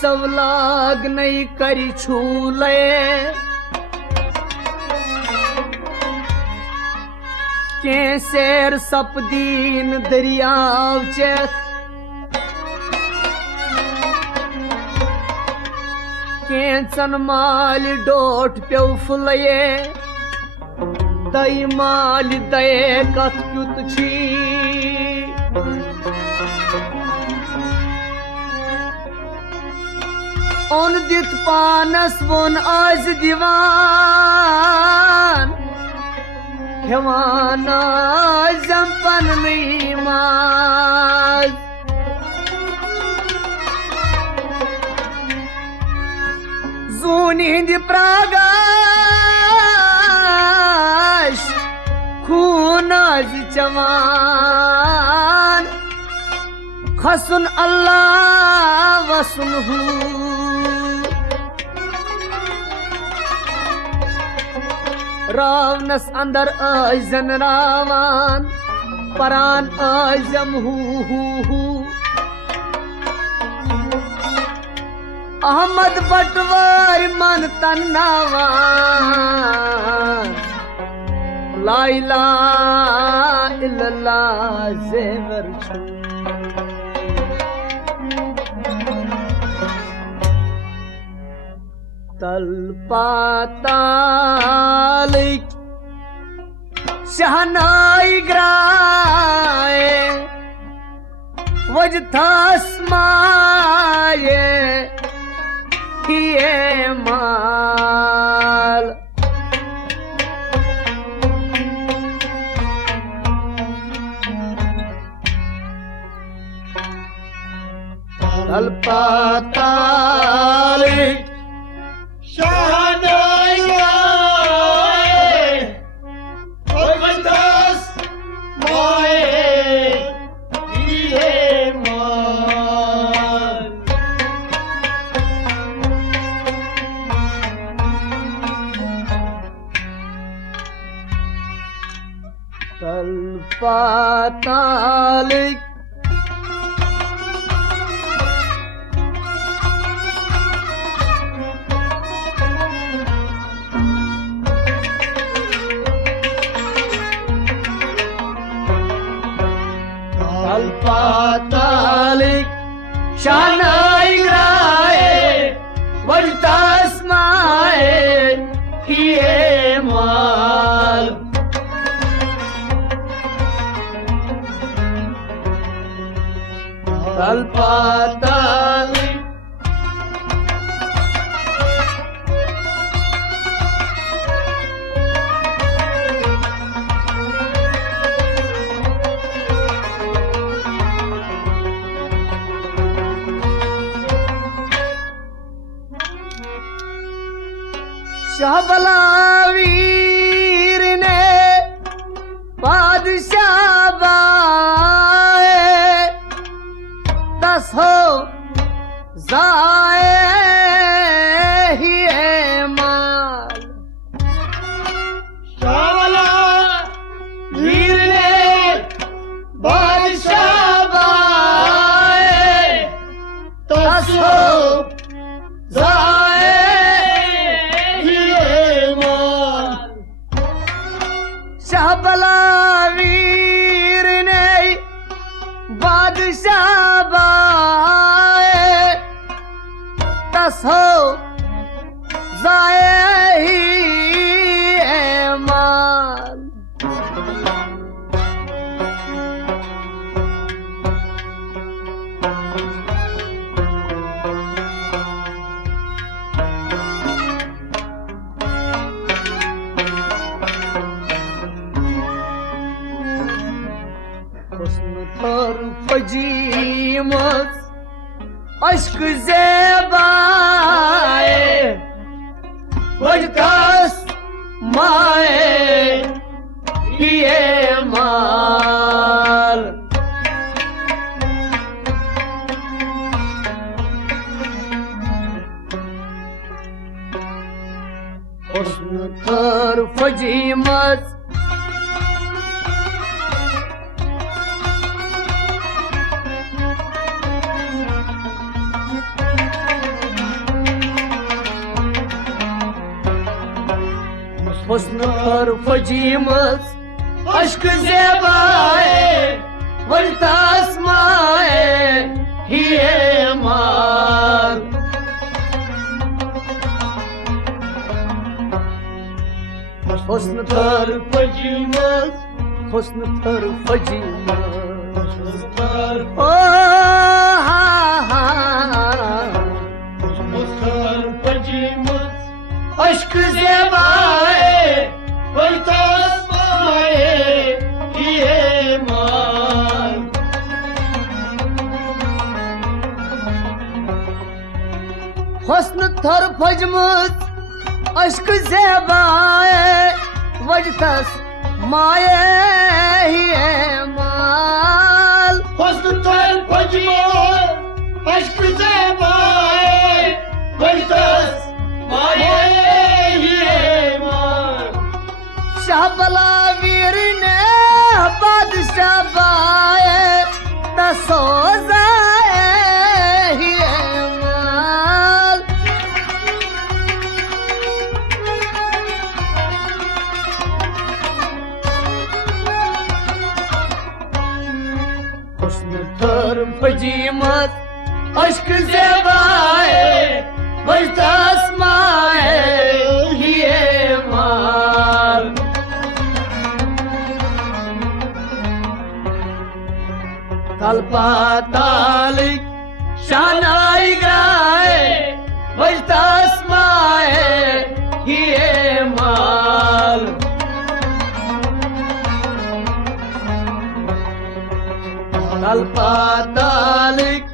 सब लाग नहीं करी छूले के शेर सपदीन दरियाव चेत के चनमाल डोट प्यो फुलये दई माल दये कथ क्युत छी on dit panas von az divan kemana zampan nimaz zuni hindi pragash khunaz chaman khasun Allah wasunhu रावनस अंदर आजन रावान परान आजम हु अहमद बटवार मन तन्नावान ला इलाहा इल्लल्लाह ज़ेवर छु तल पाताल शहनाई ग्राए वजथास माये किए माल तल पाताल तल पाताल तल पाताल शानाई ग्राए वजतास माए किए माल तल पाताल शाहबला वीर ने बादशाह बाए दस हो जाए ही माल शाहबला वीर ने बादशाह बाए दस हो जाए शाहबला वीर ने बादशाह बाए दस हो जाए ही माल Husn tarfacımız aşk-ı zebaye vactas maye hiye mal Husn tarfacımız Husn tarfacımız aşk-ı zebaye vactas maye hiye mal Husn tarfacımız Husn tarfacımız aşk-ı zebaye vactas maye hiye mal Husn tarfacımız aşk-ı zebaye vactas maye hiye mal Husn tarfacımız aşk-ı zebaye vactas maye hiye mal Şahbala virine badşah baye da sozaye hiye mal Husn tarfacımız aşk-ı zebaye vactas maye hiye mal Talpa talik şanay graye vactas maye hiye mal Talpa talik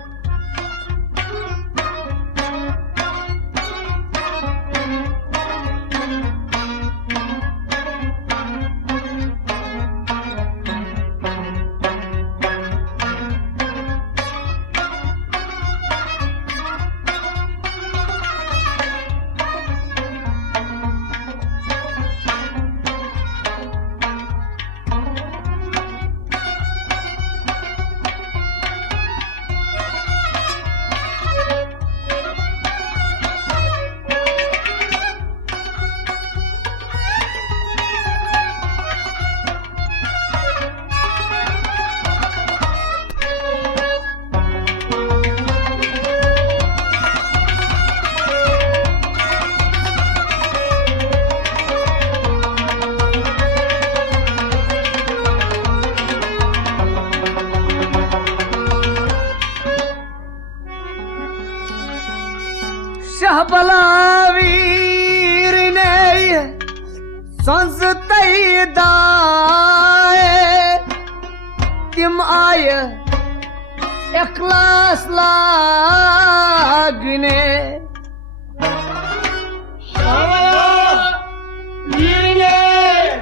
Şahbala virine sanztay daye tim ay ikhlas lagne Şahbala virine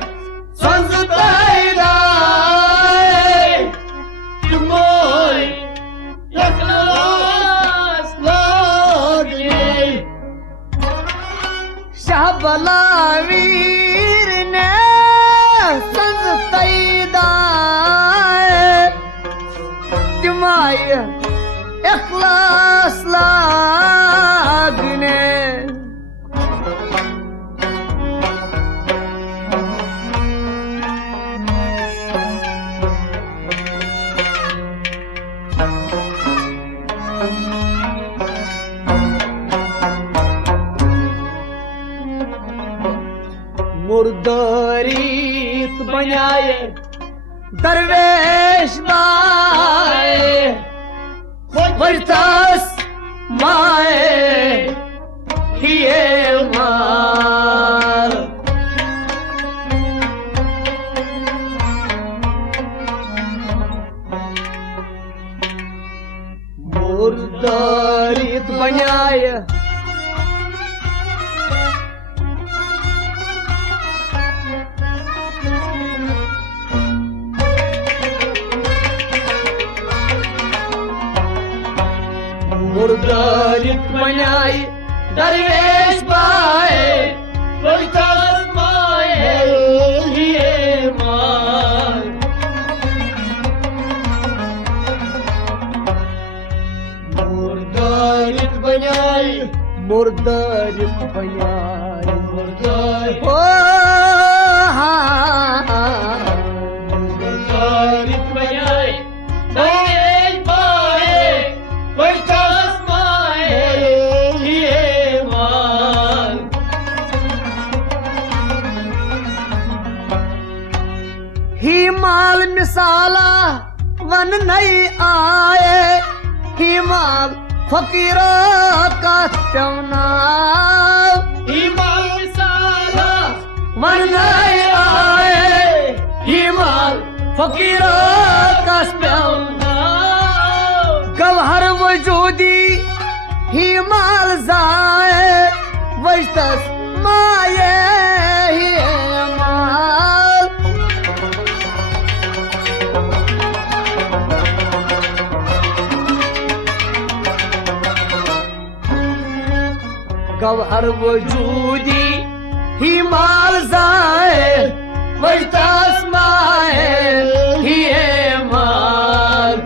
sanztay daye tim ay ikhlas lagne Şahbala virine sanztay daye tim ay ikhlas lagne मुर्दारीत बनाए दरवेश बाए वरतास माए हिए माल मुर्दारित बनाए मुर्दारित बनाए दरवेश पाए वैतास माए ये मार मुर्दारित बनाए मुर्दारित बनाए मुर्दारित ओ हाँ मुर्दारित बनाए दरवेश पाए वैतास माए ये मार हिमाल मिसाला वन नहीं आए हिमाल फकीरा का चौना हिमाल साला वन नहीं आए हिमाल फकीरा का चौना गवहर वजूदी हिमाल जाए वजतस माये हिमाल गवहर वजूदी हिमाल जाए वजतस माये हिमाल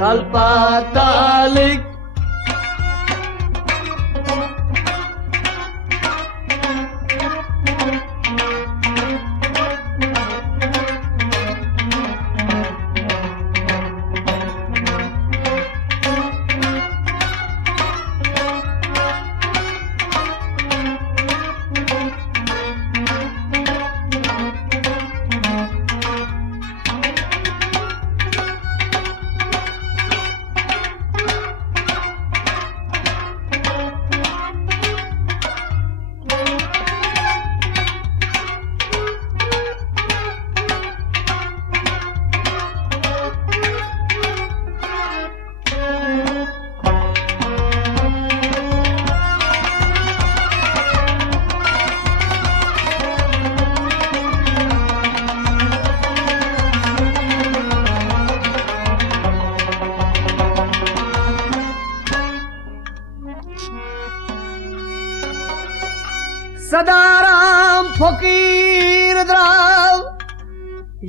तल पातालिक सदाराम फकीर द्राव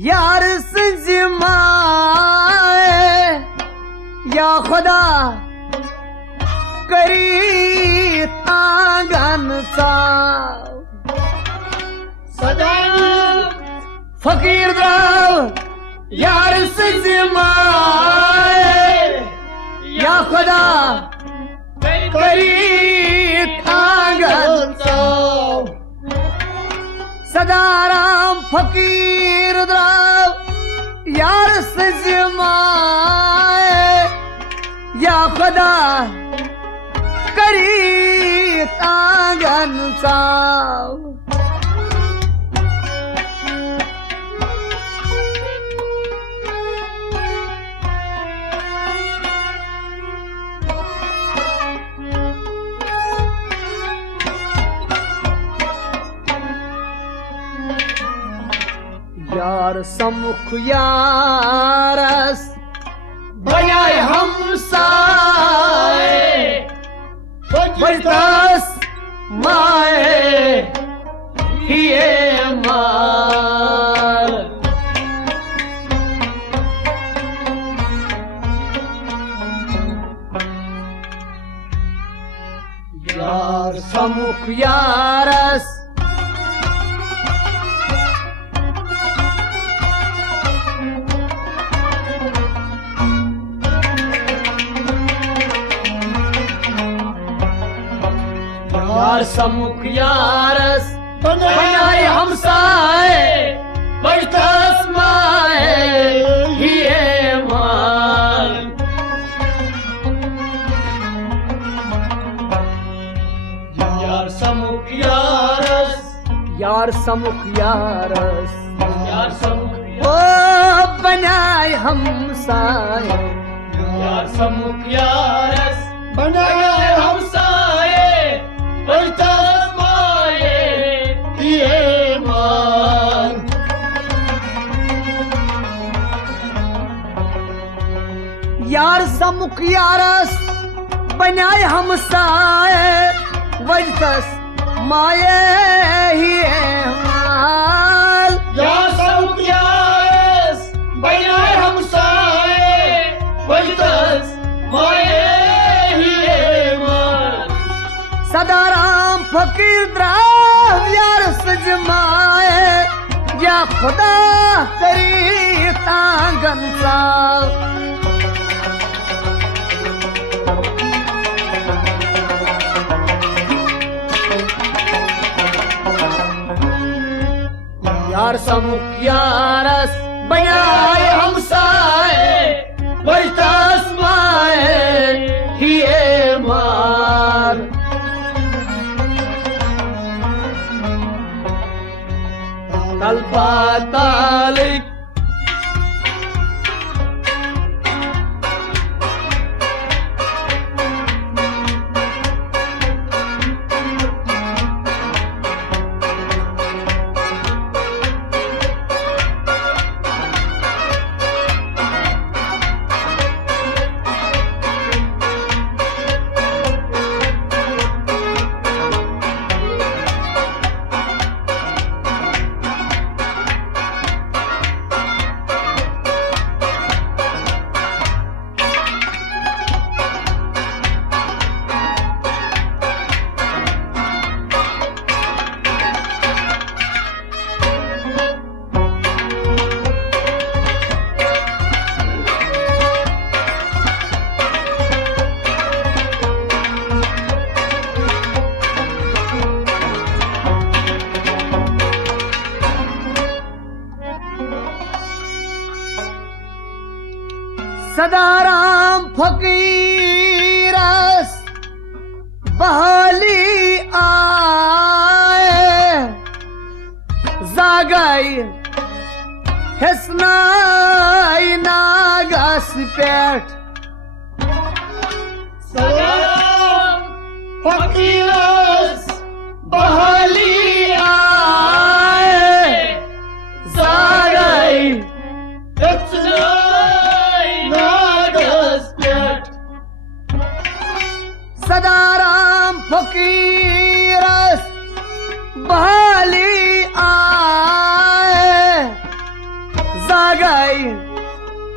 यार संजमाए या खुदा करी आंगन साव सदा फकीर द्राव यार संजमाए या खुदा करी आंगन साव सदाराम फकीर द्राव यार सजमाए या खुदा करी आंगन साव यार समुख यारस बनाए हम साए बजदस माए ये मार यार समुख यारस यार समुख यारस बनाए हम साए बजदस माए ये मार यार समुख यारस यार समुख यारस यार समुख ओ बना हमसाए यार सम्मुख यारस बनाया हमसाए बढ़ता आसमाए ये मान यार समुख यारस बनाए हमसाए वजतस माये ही माल यार सम्मुख यारस बनाया हमसाए बढ़तस माए ही मान सदाराम फकीर द्राव यार सजमाए या खुदा तेरी तांगन साल यार समुख यारस बनाए हमसाए बढ़ता आसमाए हिए मार तल पातालिक सदाराम फकीरस बहाली आए जागाई हसनाई नागस पेट सलाम फकीरस बहाली आए जागाई सदाराम फकीरस बहाली आए जागाई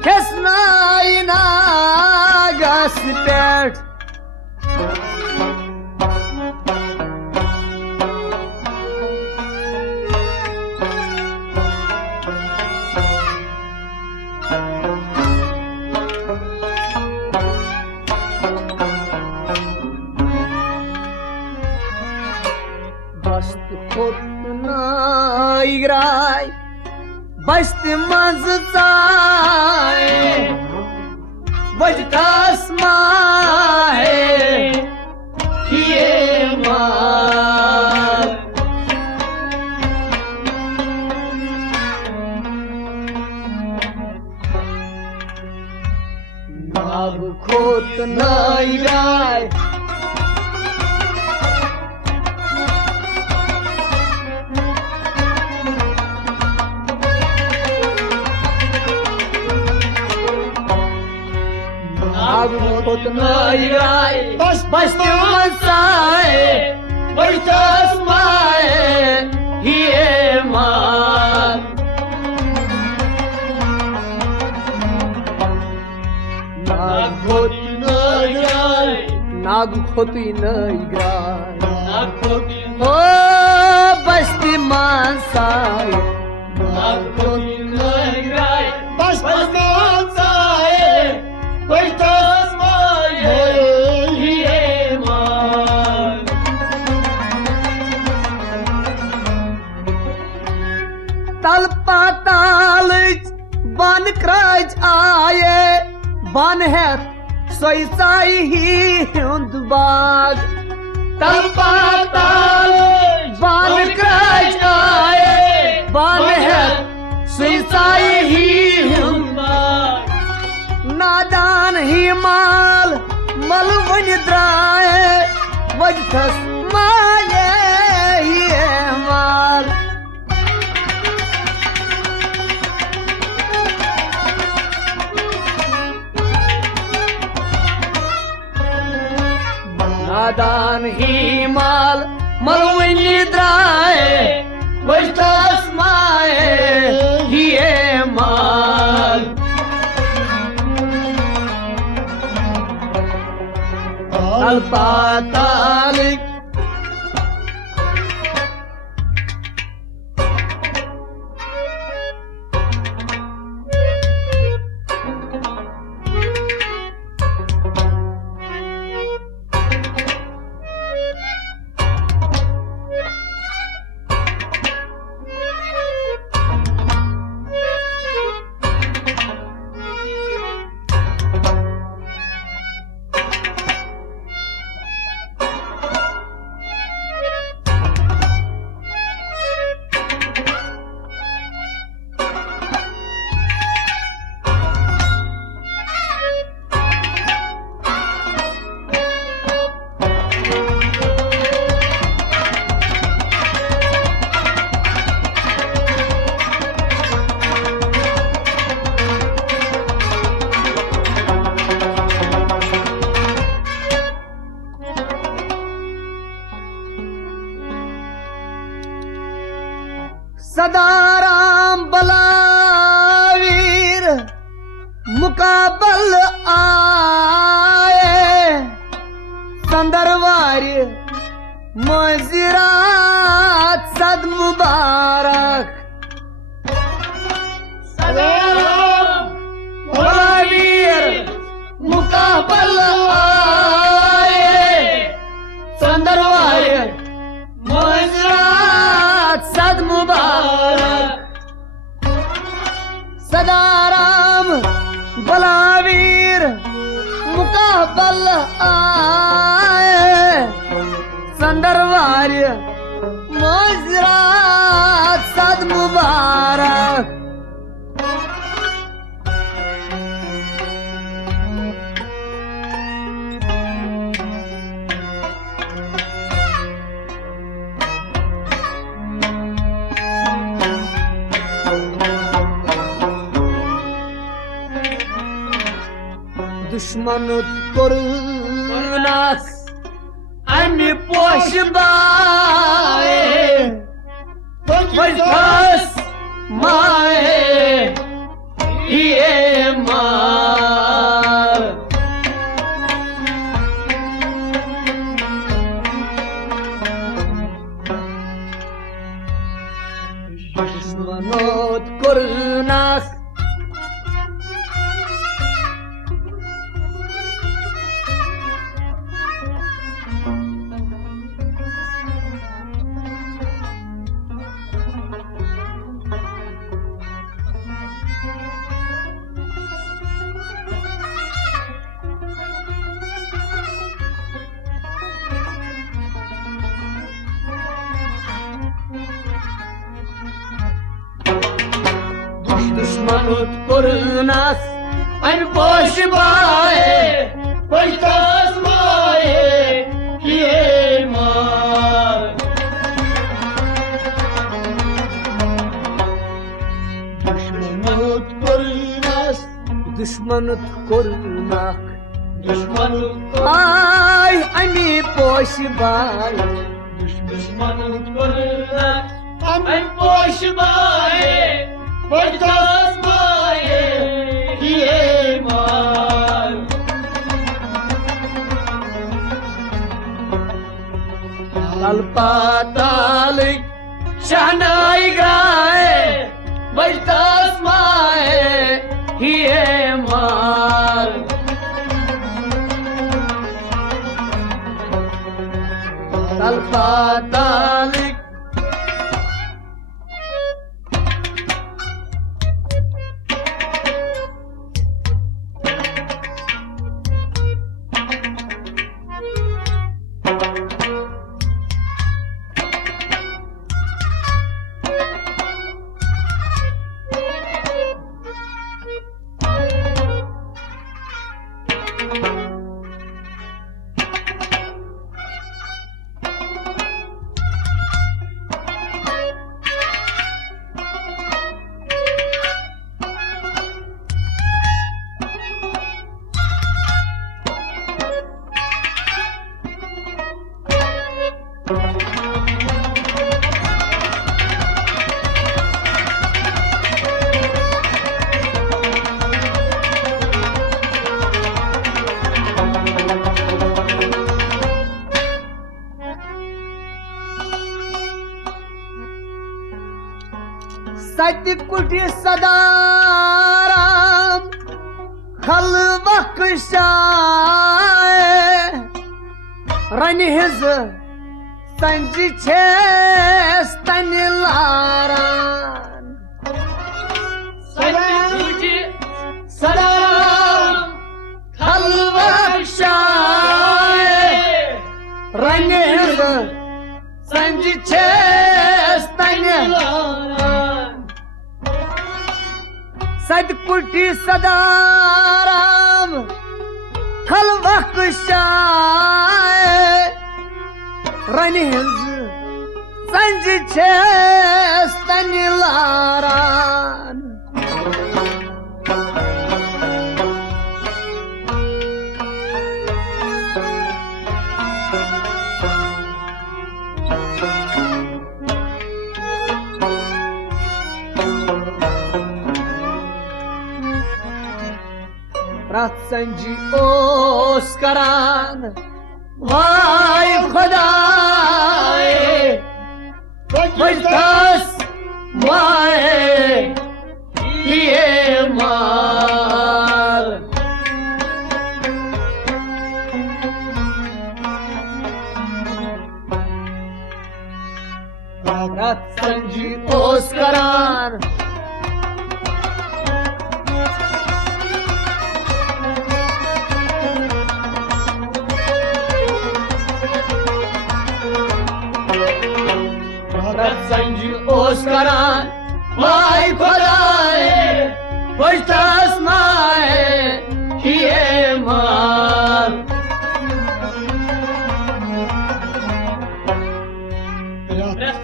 हसनाई नागस पेट बस्त खुतनाई बस्त मज़ाए बजतास माए ये मार नाग खुतनाई बस बस मसाए बढ़ता आसमाए ये मार नाग खोती नहीं ग्राय ओ बस्ती मांसाए नाग खोती नहीं ग्राय बस बस मांसाए बढ़ता तल पाताल बन क्राज आए बन है सोईसाई ही हुंद बाग तल पाताल बन क्राज आए बन है सोईसाई ही हुंद बाग हिमाल मलवन द्राए वजथस माये ये माल नादान हिमाल मलवन द्राए वजथस माये ये माल पातालिक सदाराम बलावीर मुकाबल आए संदरवारी मजिरात सद मुबारक सदाराम बलावीर मुकाबल आए संदरवारी मजिरात सद मुबारक सदाराम बलावीर मुकाबल आए संदरवारी मजरात सद मुबारक दुश्मन कोरुनास अमी पोश बाए वजथस माए ये माल दुश्मन कोरुनास दुश्मन कोरुनास अन पोश बाए वजथस माये ये माल दुश्मन कोरुनाक दुश्मन आय अमी पोश बाए दुश्मन कोरुनाक अमी पोश बाए वजथस माये ये माल पातालिक शहनाई ग्राए वजथस माये ये माल पातालिक कुटी सदाराम खलवक शाय रन हिज संजि छेस तन लारान सदाराम खलवक शाय रन हिज संजि छेस तन सद कुटी सदाराम खलवक शाय रन हिज संजि छेस तन लारान रात संजी ओस करान वाय खुदाए बजतास वाए ये मार रात संजी ओस करान संजी ओस करान वाय खुदाए बजतास माए ये मार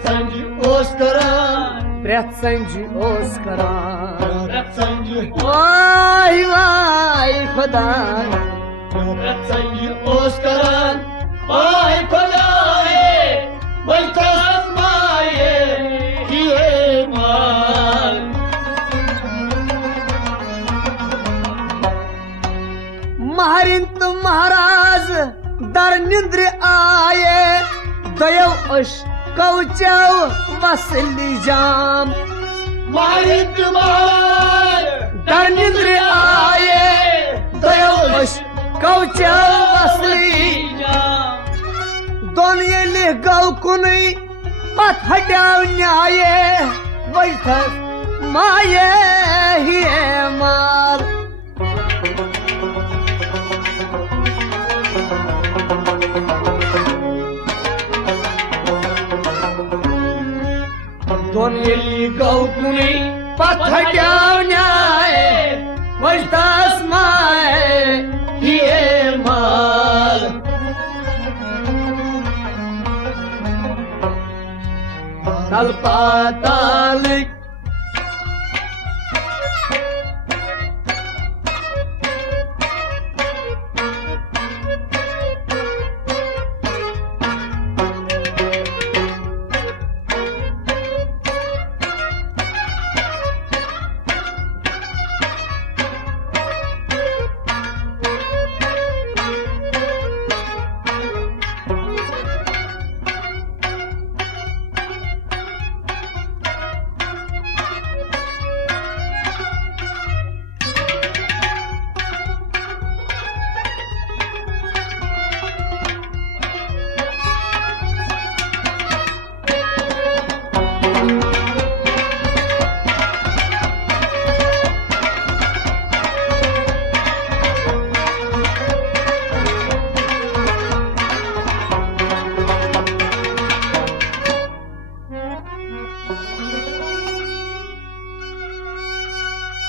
संजी ओस करान प्रेत संजी ओस करान संजी वाय वाय खुदाए प्रेत संजी ओस करान वाय खुदाए बजतास महरिंत महाराज दर निंद्र आये दयव अश कवचव वसली जाम महरिंत महाराज दर निंद्र आये दयव अश कवचव वसली जाम दोन ये गौ कुनी पथ हटाव न्याये वैथस माये ही माल दोन ये गौ कुनी पथ हटाव न्याये वैथस माये ही माल तल पाताल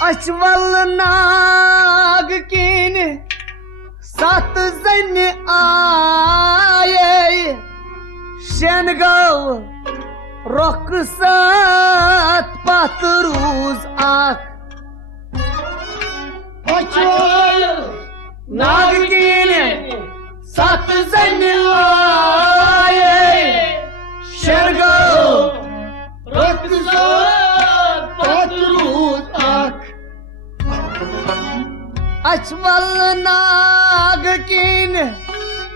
अचवल नाग किन सात जन आये शेन गौ रोक सात पत रूज आख अचवल नाग किन सात जन आये शेन गौ रोक सात पत रूज आख अचवल नाग किन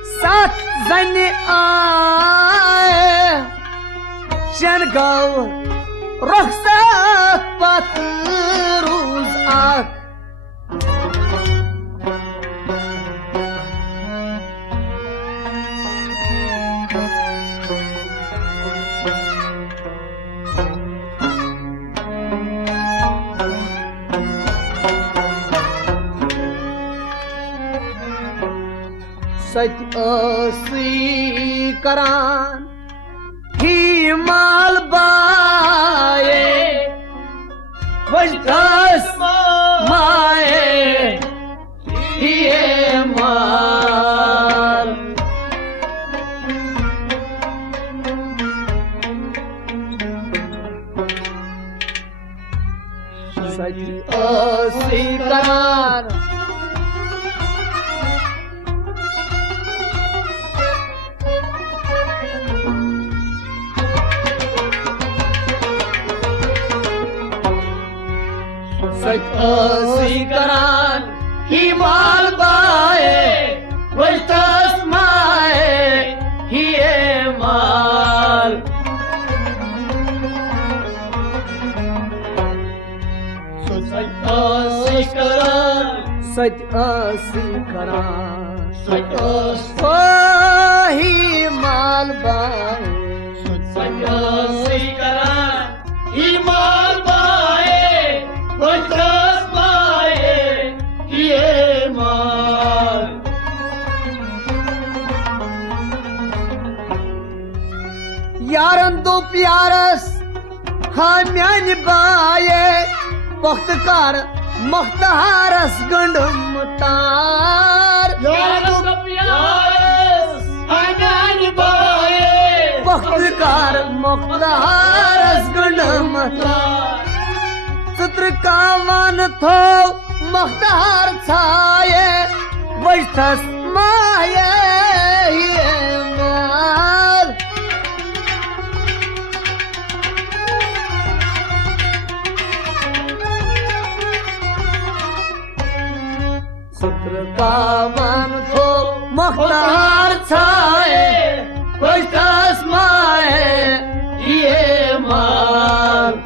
सात जन आए शेन गौ रुखसत पत रूज आख सती करान ही माल बाए वजदस माए ये माल सती करान सती करान ही माल बाए वजदस माए ये माल सती करान सती करान सती ही माल बाए करान ही माल बाए वजदस माए ये माल यारन दो प्यारस हाम्यान बाए पख्तकार मख्तहारस गंडम तार यारो प्यारस हनान बाए पख्तकार मख्तहारस गंडम तार चित्र कामन थो मख्तहार छाये वजदस माये ये माल चित्र कामन थो मख्तहार छाये वजदस माये ये माल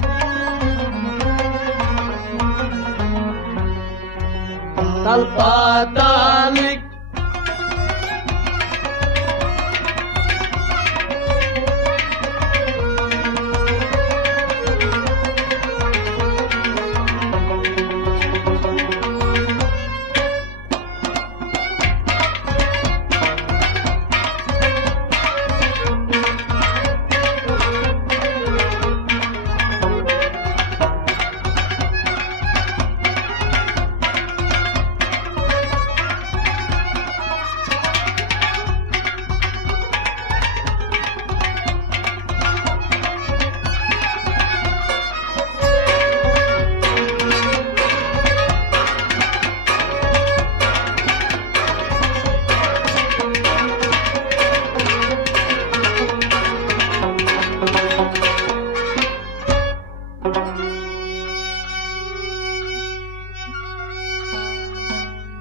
तलपातालिक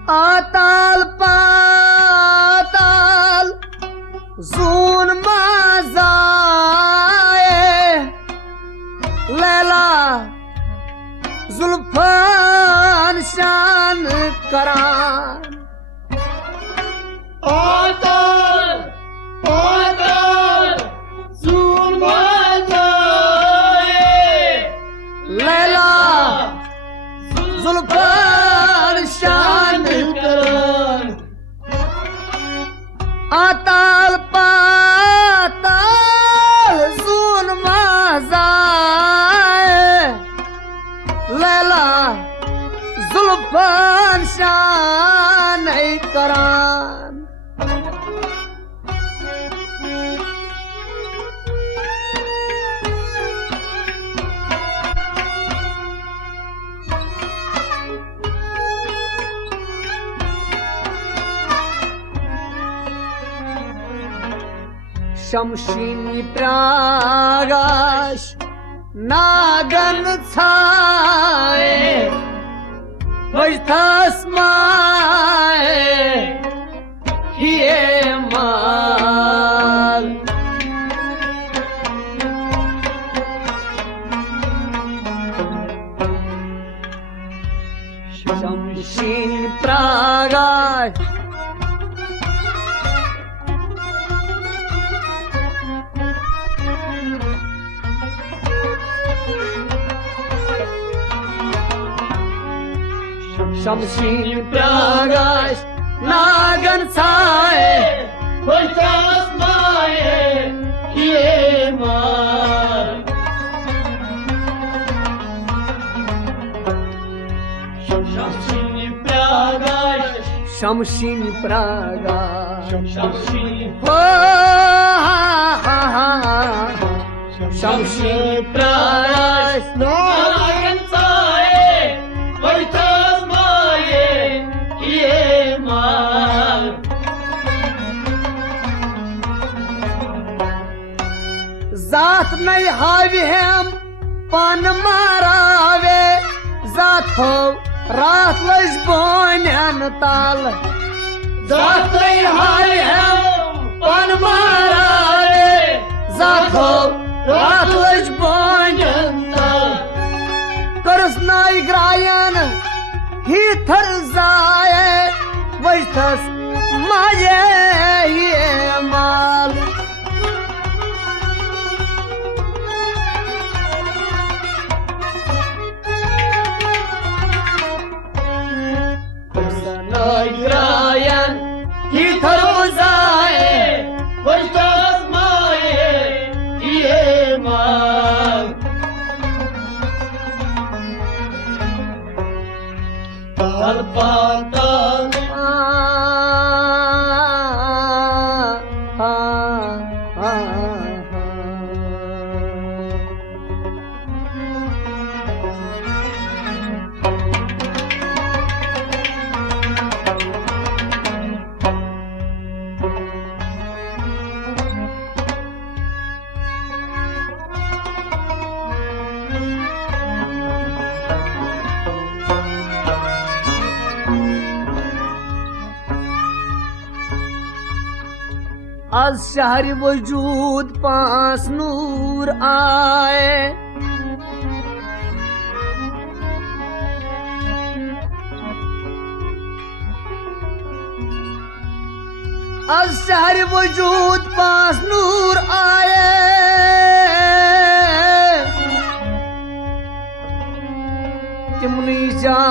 आताल पाताल जून माजाए लैला जुल्फान शान करान आताल जून माजाए लैला जुल्फान शान करान आताल पाताल जून माजाए लैला जुल्फान शान करान शमशीनी प्रागाश नागन छाए वजदस माए ये माल शमशीन प्रागाश शमशीन प्रागाश नागन साए Hoitas mae Kie mar Shamshini pragash शमशीन प्रागाश Shamshini हो शमशीन प्रागाश Nagan sae Hoitas mae Kie mar जात नहीं हावी हम पान मारावे जात हो रात लज बोन्यान ताल जात हाय हम पन मारावे जात हो रात लज बोन जनता करस नाई ग्रायन ही थर जाए वजथस माये ये माल ग्रायन ही थर जाए Hoitas mae Kie mar Tal patal आज शहर वजूद पास नूर आए आज शहर वजूद पास नूर आए तिमनी जाय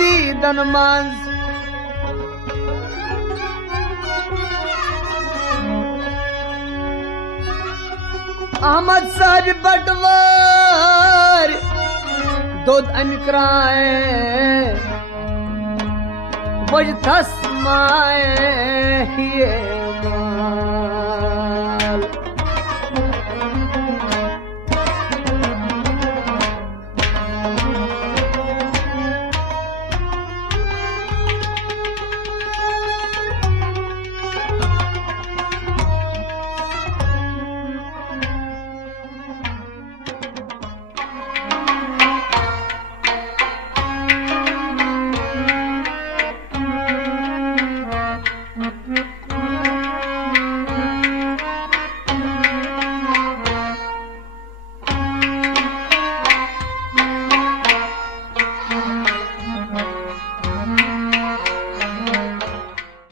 दीदन मंज अहमद साहब बटवार दूध अमिक्राए बज थस माए